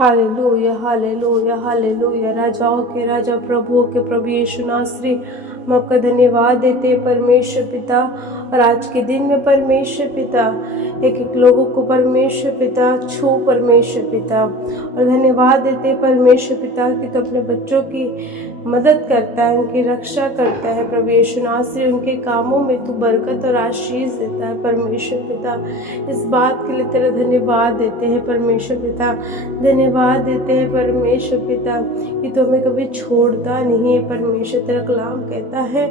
Hallelujah hallelujah hallelujah. राजाओं के राजा प्रभुओं के प्रभु यीशु नासरी, हम आपका धन्यवाद देते हैं परमेश्वर पिता। और आज के दिन में परमेश्वर पिता एक एक लोगों को परमेश्वर पिता छू परमेश्वर पिता, और धन्यवाद देते हैं परमेश्वर पिता कि तो अपने बच्चों की मदद करता है, उनकी रक्षा करता है प्रभु यीशु नासरी। उनके कामों में तू बरकत और आशीष देता है परमेश्वर पिता। इस बात के लिए तेरा धन्यवाद देते हैं परमेश्वर पिता। धन्यवाद देते हैं परमेश्वर पिता कि तू हमें कभी छोड़ता नहीं है परमेश्वर। तेरा कलाम कहता है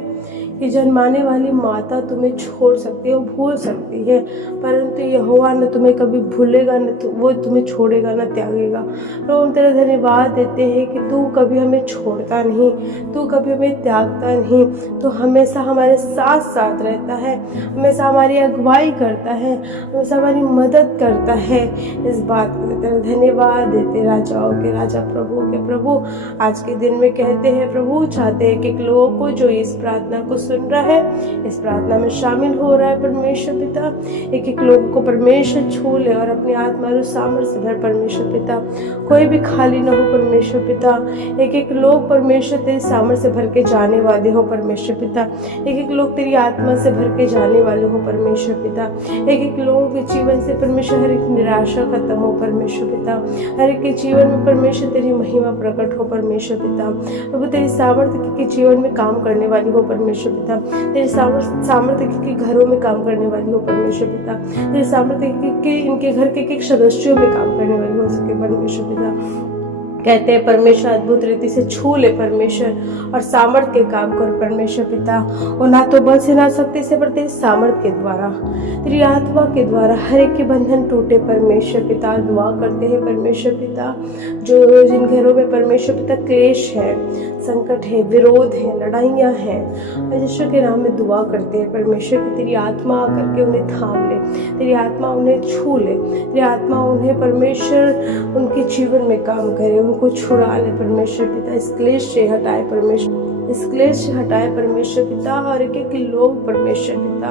कि जन्माने वाली माता तुम्हें छोड़ सकती है, वो भूल सकती है, परंतु यहोवा न तुम्हें कभी भूलेगा, न वो तुम्हें छोड़ेगा न त्यागेगा। प्रभु हम तेरा धन्यवाद देते हैं कि तू कभी हमें छोड़ता नहीं, तू कभी हमें त्यागता नहीं, तू हमेशा हमारे साथ साथ रहता है, हमेशा हमारी अगुवाई करता है, हमेशा हमारी मदद करता है। इस बात के लिए तेरा धन्यवाद देते राजाओं के राजा प्रभु के प्रभु। आज के दिन में कहते हैं प्रभु चाहते हैं कि लोगों को जो इस प्रार्थना को सुन रहा है, इस प्रार्थना में शामिल हो रहा है परमेश्वर पिता, एक एक लोगों को परमेश्वर छू ले और अपनी आत्मा और सामर्थ्य से भर परमेश्वर पिता। कोई भी खाली न हो परमेश्वर पिता। एक एक लोग परमेश्वर तेरी सामर्थ्य से भर के जाने वाले हो परमेश्वर पिता। एक एक लोग तेरी आत्मा से भर के जाने वाले हो परमेश्वर पिता। एक एक लोगों के जीवन से परमेश्वर हर एक निराशा खत्म हो परमेश्वर पिता। हर एक के जीवन में परमेश्वर तेरी महिमा प्रकट हो परमेश्वर पिता। प्रभु तेरी सामर्थ्य के जीवन में काम करने वाली हो परमेश्वर पिता। तेरे सामर्थ्य के घरों में काम करने वाली हो परमेश्वर पिता। तेरे सामर्थ्य के इनके घर के एक सदस्यों में काम करने वाली हो सके परमेश्वर पिता। कहते हैं परमेश्वर अद्भुत रीति से छू ले परमेश्वर और सामर्थ्य के काम कर परमेश्वर पिता। और ना तो बल से ना शक्ति से, पर तेरी सामर्थ्य के द्वारा, तेरी आत्मा के द्वारा हर एक के बंधन टूटे परमेश्वर पिता। दुआ करते हैं परमेश्वर पिता जो जिन घरों में परमेश्वर पिता क्लेश है, संकट है, विरोध है, लड़ाइयाँ हैं, यीशु के नाम में दुआ करते हैं परमेश्वर की तेरी आत्मा आकर के उन्हें थाम ले, तेरी आत्मा उन्हें छू ले, तेरी आत्मा उन्हें परमेश्वर उनके जीवन में काम करे, उनको छुड़ा ले परमेश्वर पिता। इस क्लेश से हटाए परमेश्वर, इस क्लेश से हटाए परमेश्वर पिता। और एक एक लोग परमेश्वर पिता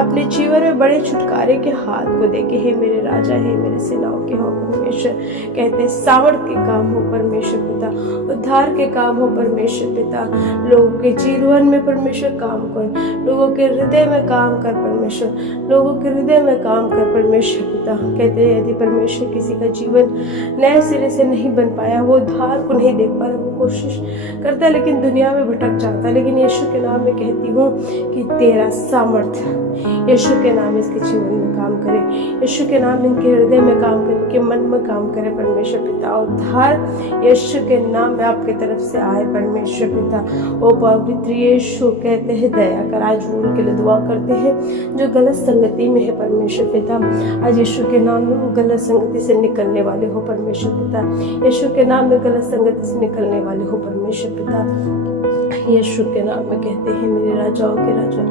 अपने जीवन में बड़े छुटकारे के हाथ को देके हे मेरे राजा, हे मेरे सेनाओं के हो परमेश्वर। कहते हैं सामर्थ के काम हो परमेश्वर पिता, उद्धार के काम हो परमेश्वर पिता। लोगों के जीवन में परमेश्वर काम कर, लोगों के हृदय में काम कर परमेश्वर, लोगों के हृदय में काम कर परमेश्वर पिता। कहते हैं यदि परमेश्वर किसी का जीवन नए सिरे से नहीं बन पाया, वो उद्धार को नहीं देख पा रहा, वो कोशिश करता है लेकिन दुनिया में भटक जाता है, लेकिन यीशु के नाम में कहती हूँ कि तेरा सामर्थ्य यीशु के नाम इसके जीवन में काम करे, यीशु के नाम इनके हृदय में काम करे, इनके मन में काम करे परमेश्वर पिता। उद्धार यीशु के नाम में आपके तरफ से आए परमेश्वर पिता। ओ पवित्र यीशु कहते हैं दया कर। आज उनके लिए दुआ करते हैं जो गलत संगति में है परमेश्वर पिता। आज यीशु के नाम में वो गलत संगति से निकलने वाले हो परमेश्वर पिता। यीशु के नाम में गलत संगति से निकलने वाले हो परमेश्वर पिता। यीशु के नाम में कहते हैं मेरे राजाओं के राजा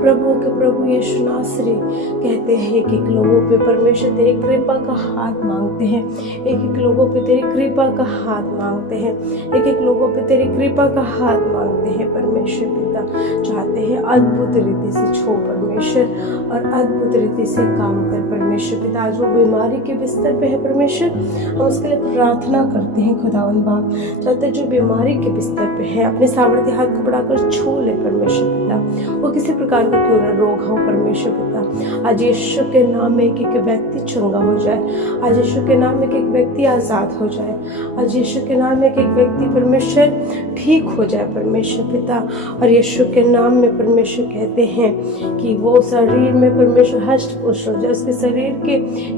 प्रभुओं के प्रभु यीशु नासरी। कहते हैं एक एक लोगों पे परमेश्वर तेरी कृपा का हाथ मांगते हैं, एक एक लोगों पे तेरी कृपा का हाथ मांगते हैं, एक एक लोगों पे तेरी कृपा का हाथ मांगते हैं परमेश्वर पिता। चाहते हैं अद्भुत रीति से छो परमेश्वर और अद्भुत रीति से काम कर परमेश्वर पिता। आज वो बीमारी के बिस्तर पे है परमेश्वर, हम उसके लिए प्रार्थना करते हैं खुदावन बाप। चाहते जो बीमारी के बिस्तर पे है अपने सामर्थ्य हाथ को बढ़ाकर छू ले परमेश्वर पिता। वो किसी प्रकार का क्यों न रोग हो परमेश्वर पिता। आज यीशु के नाम में एक एक व्यक्ति चंगा हो जाए, आज यीशु के नाम में एक एक व्यक्ति आजाद हो जाए, आज यीशु के नाम में एक एक व्यक्ति परमेश्वर ठीक हो जाए परमेश्वर पिता। और यीशु के नाम में परमेश्वर कहते हैं कि वो शरीर में परमेश्वर हष्ट पुष्ट हो जाए, उसके शरीर के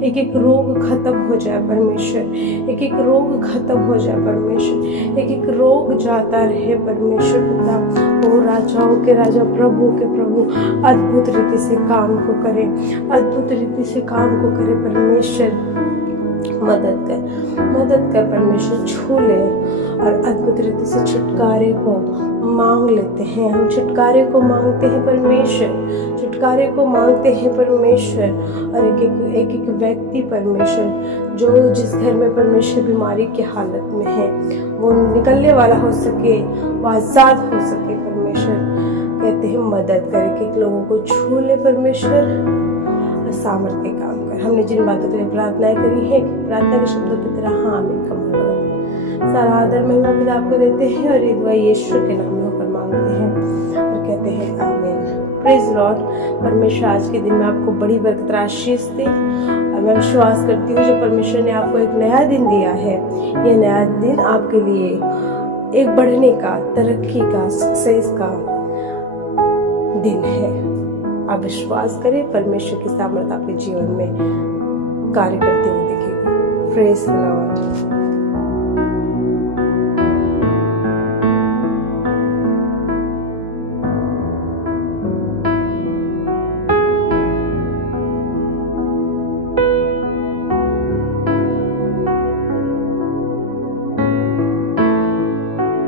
एक एक रोग खत्म हो जाए परमेश्वर, एक एक रोग खत्म हो जाए परमेश्वर, एक एक रोग जाता रहे परमेश्वर पिता। ओ राजाओं के राजा प्रभु के प्रभु अद्भुत रीति से काम को करे, अद्भुत रीति से काम को करे परमेश्वर। मदद कर परमेश्वर। छू ले और अद्भुत रीति से छुटकारे को मांग लेते हैं। हम छुटकारे को मांगते हैं परमेश्वर, छुटकारे को मांगते हैं परमेश्वर। और एक एक व्यक्ति परमेश्वर जो जिस घर में परमेश्वर बीमारी की हालत में है वो निकलने वाला हो सके, वो आजाद हो सके परमेश्वर। कहते हैं मदद करके लोगों को छू ले परमेश्वर और सामर्थ्य काम कर कर। हमने जिन बातों के लिए प्रार्थनाएं करी है कि प्रार्थना के शब्दों की तरह हाँ आमीन कबूल करो। सारा आदर महिमा पिता आपको देते हैं और ये दुआ यीशु के नाम में होकर मांगते हैं और कहते हैं आमीन। Praise Lord. परमेश्वर आज के दिन में आपको बड़ी बरकत आशीष दे और मैं विश्वास करती हूँ जो परमेश्वर ने आपको एक नया दिन दिया है, यह नया दिन आपके लिए एक बढ़ने का, तरक्की का, सक्सेस का दिन है। आप विश्वास करें, परमेश्वर की सामर्थ आपके जीवन में कार्य करते हुए दिखेगी। Praise Lord.